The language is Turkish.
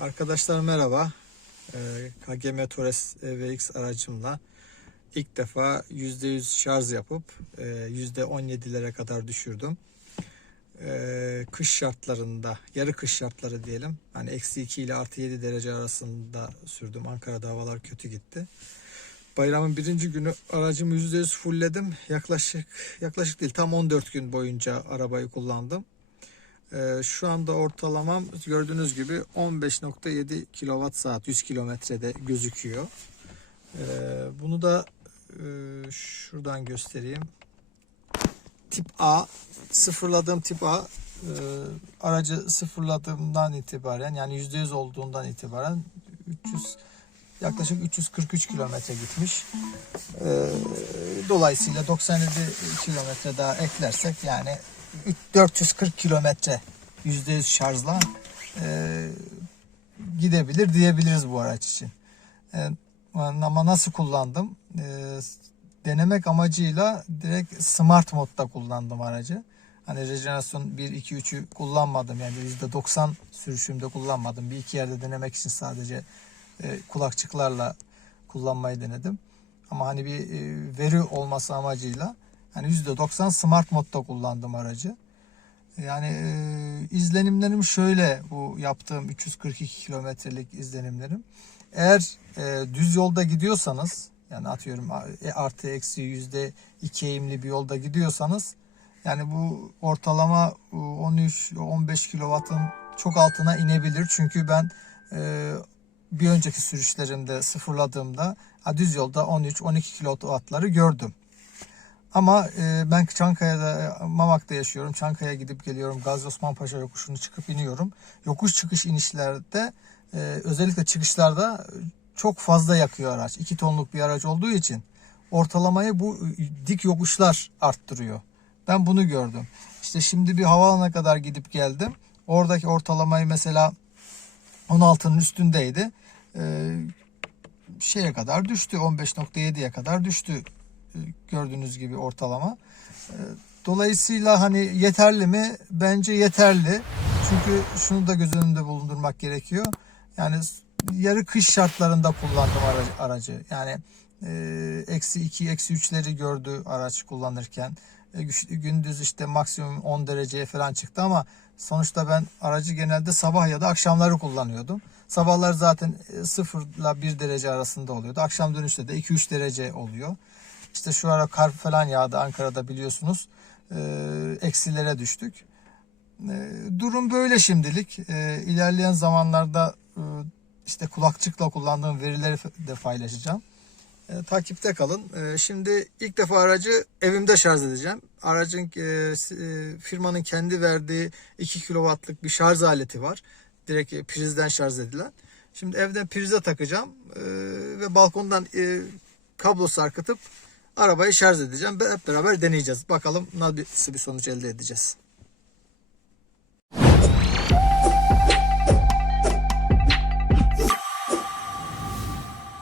Arkadaşlar merhaba. Ee, KGM Torres VX aracımla ilk defa %100 şarj yapıp e, %17'lere kadar düşürdüm. Ee, kış şartlarında, yarı kış şartları diyelim. Hani eksi 2 ile artı 7 derece arasında sürdüm. Ankara'da havalar kötü gitti. Bayramın birinci günü aracımı %100 fullledim. Yaklaşık yaklaşık değil tam 14 gün boyunca arabayı kullandım. Ee, şu anda ortalamam gördüğünüz gibi 15.7 kWh saat 100 kilometrede gözüküyor. Ee, bunu da e, şuradan göstereyim. Tip A sıfırladığım tip A e, aracı sıfırladığımdan itibaren yani %100 olduğundan itibaren 300 yaklaşık 343 kilometre gitmiş. Ee, dolayısıyla 97 kilometre daha eklersek yani 440 kilometre %100 şarjla e, gidebilir diyebiliriz bu araç için. E, ama nasıl kullandım? E, denemek amacıyla direkt smart modda kullandım aracı. Hani rejenerasyon 1, 2, 3'ü kullanmadım. Yani %90 sürüşümde kullanmadım. Bir iki yerde denemek için sadece e, kulakçıklarla kullanmayı denedim. Ama hani bir e, veri olması amacıyla hani %90 smart modda kullandım aracı. Yani e, izlenimlerim şöyle bu yaptığım 342 kilometrelik izlenimlerim. Eğer e, düz yolda gidiyorsanız yani atıyorum e, artı eksi yüzde iki eğimli bir yolda gidiyorsanız yani bu ortalama 13-15 kilovatın çok altına inebilir. Çünkü ben e, bir önceki sürüşlerimde sıfırladığımda düz yolda 13-12 kilovatları gördüm. Ama e, ben Çankaya'da, Mamak'ta yaşıyorum. Çankaya gidip geliyorum. Gazi Osman Paşa yokuşunu çıkıp iniyorum. Yokuş çıkış inişlerde e, özellikle çıkışlarda çok fazla yakıyor araç. 2 tonluk bir araç olduğu için ortalamayı bu dik yokuşlar arttırıyor. Ben bunu gördüm. İşte şimdi bir havaalanına kadar gidip geldim. Oradaki ortalamayı mesela 16'nın üstündeydi. Ee, şeye kadar düştü. 15.7'ye kadar düştü. Gördüğünüz gibi ortalama. Ee, dolayısıyla hani yeterli mi? Bence yeterli. Çünkü şunu da göz önünde bulundurmak gerekiyor. Yani yarı kış şartlarında kullandım aracı. aracı. Yani e, eksi 2, eksi 3'leri gördü araç kullanırken. E, gündüz işte maksimum 10 dereceye falan çıktı ama sonuçta ben aracı genelde sabah ya da akşamları kullanıyordum. Sabahlar zaten 0 ile 1 derece arasında oluyordu. Akşam dönüşte de 2-3 derece oluyor. İşte şu ara kar falan yağdı Ankara'da biliyorsunuz. E, eksilere düştük. E, durum böyle şimdilik. E, ilerleyen zamanlarda e, işte kulakçıkla kullandığım verileri de paylaşacağım. E, takipte kalın. E, şimdi ilk defa aracı evimde şarj edeceğim. Aracın e, e, firmanın kendi verdiği 2 kW'lık bir şarj aleti var. Direkt e, prizden şarj edilen. Şimdi evden prize takacağım e, ve balkondan e, kablo sarkıtıp arabayı şarj edeceğim. Hep beraber deneyeceğiz. Bakalım nasıl bir sonuç elde edeceğiz.